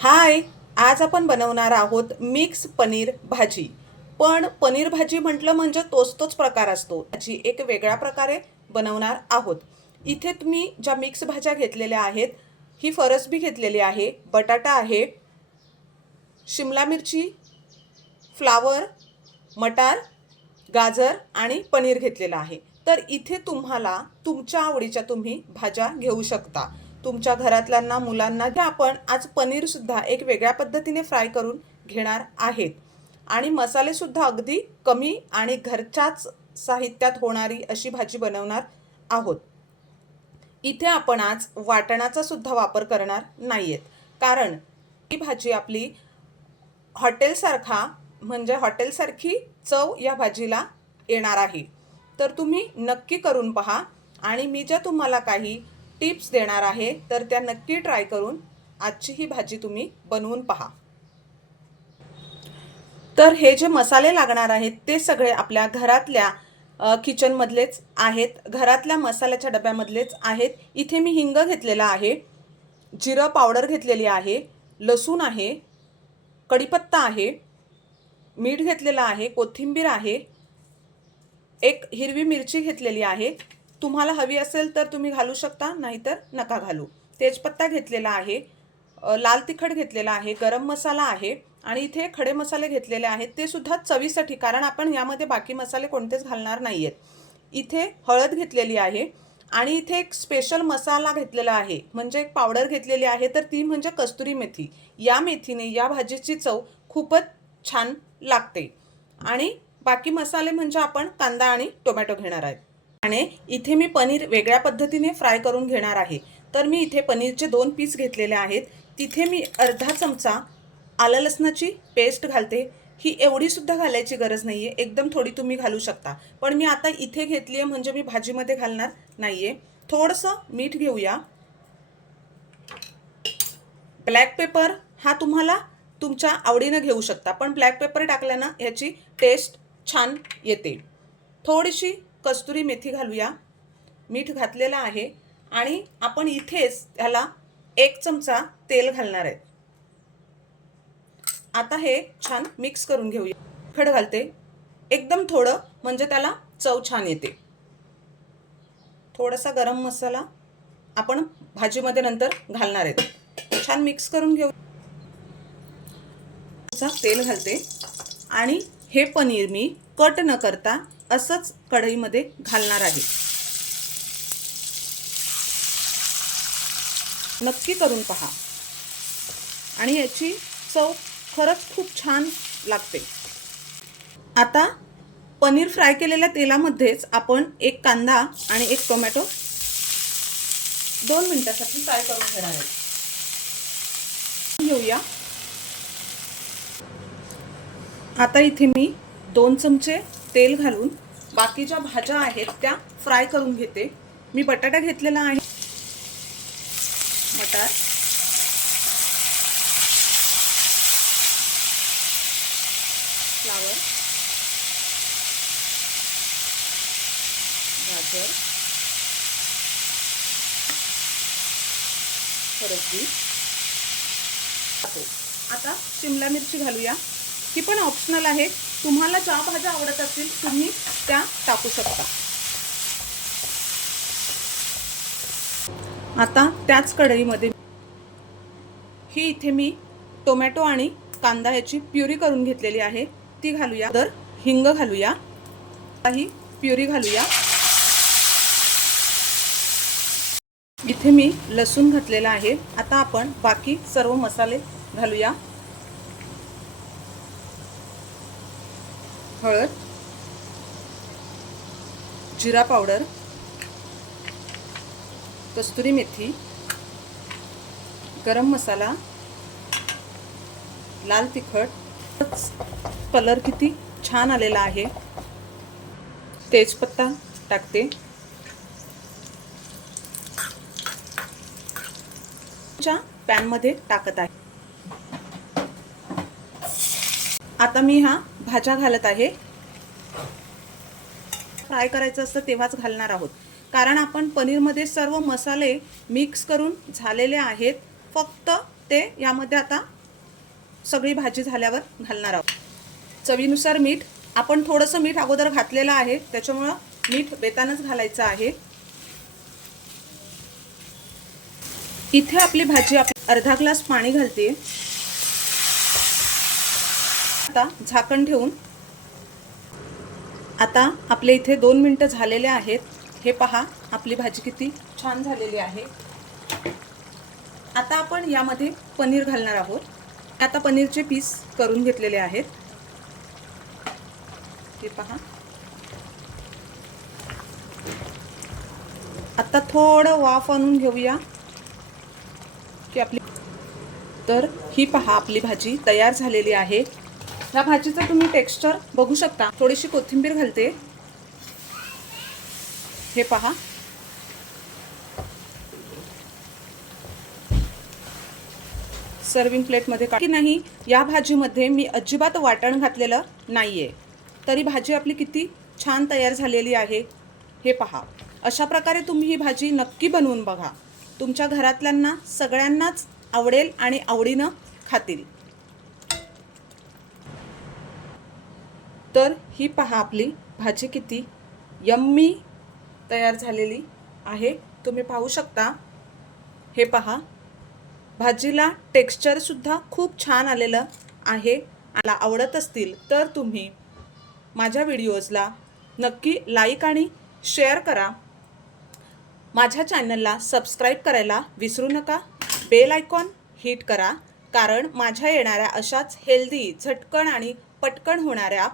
हाय आज आपण बनवणार आहोत मिक्स पनीर भाजी. पण पनीर भाजी म्हटलं म्हणजे तोच तोच प्रकार असतो. त्याची एक वेगळ्या प्रकारे बनवणार आहोत. इथे तुम्ही ज्या मिक्स भाज्या घेतलेल्या आहेत ही फरसबी घेतलेली आहे बटाटा आहे शिमला मिरची फ्लावर मटार गाजर आणि पनीर घेतलेलं आहे. तर इथे तुम्हाला तुमच्या आवडीच्या तुम्ही भाज्या घेऊ शकता. तुमच्या घरातल्यांना मुलांना जे आपण आज पनीरसुद्धा एक वेगळ्या पद्धतीने फ्राय करून घेणार आहेत. आणि मसालेसुद्धा अगदी कमी आणि घरच्याच साहित्यात होणारी अशी भाजी बनवणार आहोत. इथे आपण आज वाटणाचा सुद्धा वापर करणार नाही आहेत कारण ही भाजी आपली हॉटेलसारखा म्हणजे हॉटेलसारखी चव या भाजीला येणार आहे. तर तुम्ही नक्की करून पहा. आणि मी ज्या तुम्हाला काही टिप्स देणार आहे तर त्या नक्की ट्राय करून आजची ही भाजी तुम्ही बनवून पहा. तर हे जे मसाले लागणार आहेत ते सगळे आपल्या घरातल्या किचनमधलेच आहेत. घरातल्या मसाल्याच्या डब्यामधलेच आहेत. इथे मी हिंग घेतलेला आहे जिरं पावडर घेतलेली आहे लसूण आहे कढीपत्ता आहे मीठ घेतलेलं आहे कोथिंबीर आहे एक हिरवी मिरची घेतलेली आहे तुम्हाला हवी असेल तर तुम्ही घालू शकता नाहीतर नका घालू. तेजपत्ता घेतलेला आहे लाल तिखट घेतलेला आहे गरम मसाला आहे आणि इथे खडे मसाले घेतलेले आहेत. ते सुद्धा चवीसाठी कारण आपण यामध्ये बाकी मसाले कोणतेच घालणार नाही आहेत इथे हळद घेतलेली आहे आणि इथे एक स्पेशल मसाला घेतलेला आहे. म्हणजे एक पावडर घेतलेली आहे तर ती म्हणजे कस्तुरी मेथी. या मेथीने या भाजीची चव खूपच छान लागते. आणि बाकी मसाले म्हणजे आपण कांदा आणि टोमॅटो घेणार आहेत. आणि इथे मी पनीर वेगळ्या पद्धतीने फ्राय करून घेणार आहे. तर मी इथे पनीरचे दोन पीस घेतलेले आहेत. तिथे मी अर्धा चमचा आलं लसणाची पेस्ट घालते. ही एवढीसुद्धा घालायची गरज नाही आहे एकदम थोडी तुम्ही घालू शकता. पण मी आता इथे घेतली आहे म्हणजे मी भाजीमध्ये घालणार नाही आहे थोडंसं मीठ घेऊया. ब्लॅक पेपर हा तुम्हाला तुमच्या आवडीनं घेऊ शकता. पण ब्लॅक पेपर टाकल्यानं ह्याची टेस्ट छान येते. थोडीशी कस्तुरी मेथी घालूया. मीठ घातलेलं आहे. आणि आपण इथेच ह्याला एक चमचा तेल घालणार आहे. आता हे छान मिक्स करून घेऊया. खड घालते. एकदम थोडं म्हणजे त्याला चव छान येते. थोडासा गरम मसाला आपण भाजीमध्ये नंतर घालणार आहेत छान मिक्स करून घेऊ. तेल घालते. आणि हे पनीर मी कट न करता असंच कढईमध्ये घालणार आहे. नक्की करून पहा. आणि याची चव खरंच खूप छान लागते. आता पनीर फ्राय केलेल्या तेलामध्येच आपण एक कांदा आणि एक टोमॅटो दोन मिनिटासाठी फ्राय करून घेणार आहे. घेऊया आता इथे मी दोन चमचे तेल घालून बाकीच्या भाज्या आहेत त्या फ्राय करून घेते. मी बटाटा घेतलेला आहे. मटार. फ्लावर. गाजर. फरसबी आता शिमला मिरची घालूया. ही पण ऑप्शनल आहे. तुम्हाला ज्या भाज्या आवडत असतील तुम्ही त्या टाकू शकता. आता त्याच कढईमध्ये ही इथे मी टोमॅटो आणि कांदा याची प्युरी करून घेतलेली आहे. ती घालूया. तर हिंग घालूया. काही प्युरी घालूया. इथे मी लसूण घातलेला आहे. आता आपण बाकी सर्व मसाले घालूया. हळद जिरा पावडर कस्तुरी मेथी गरम मसाला लाल तिखट. कलर किती छान आलेला आहे. तेजपत्ता टाकते. च्या पॅनमध्ये टाकत आहे. आता मी हा भाज्या घालत आहे. फ्राय करायचं असतं तेव्हाच घालणार आहोत. कारण आपण पनीरमध्ये सर्व मसाले मिक्स करून झालेले आहेत. फक्त ते यामध्ये आता सगळी भाजी झाल्यावर घालणार आहोत. चवीनुसार मीठ आपण थोडंसं मीठ अगोदर घातलेलं आहे. त्याच्यामुळं मीठ बेतानच घालायचं आहे. इथे आपली भाजी आप अर्धा ग्लास पाणी घालते. आता झाकण ठेवून. आता आपले इथे दोन मिनटं झालेले आहेत. हे पहा आपली भाजी किती छान झालेली आहे. आता आपण यामध्ये पनीर घालणार आहोत. आता पनीरचे पीस करून घेतलेले आहेत. हे पहा. आता थोडं वाफ आणून घेऊया. की आपली तर ही पहा आपली भाजी तयार झालेली आहे. ह्या भाजीचं तुम्ही टेक्स्चर बघू शकता. थोडीशी कोथिंबीर घालते. हे पहा. सर्विंग प्लेटमध्ये का की नाही या भाजीमध्ये मी अजिबात वाटण घातलेलं नाही आहे तरी भाजी आपली किती छान तयार झालेली आहे. हे पहा. अशा प्रकारे तुम्ही ही भाजी नक्की बनवून बघा. तुमच्या घरातल्यांना सगळ्यांनाच आवडेल आणि आवडीनं खातील. तर ही पहा आपली भाजी किती यम्मी तयार झालेली आहे. तुम्ही पाहू शकता. हे पहा. भाजीला टेक्स्चरसुद्धा खूप छान आलेलं आहे. मला आवडत असतील तर तुम्ही माझ्या व्हिडिओजला नक्की लाईक आणि शेअर करा. माझ्या चॅनलला सबस्क्राईब करायला विसरू नका. बेल आयकॉन हिट करा. कारण माझ्या येणाऱ्या अशाच हेल्दी झटकन आणि पटकन होणाऱ्या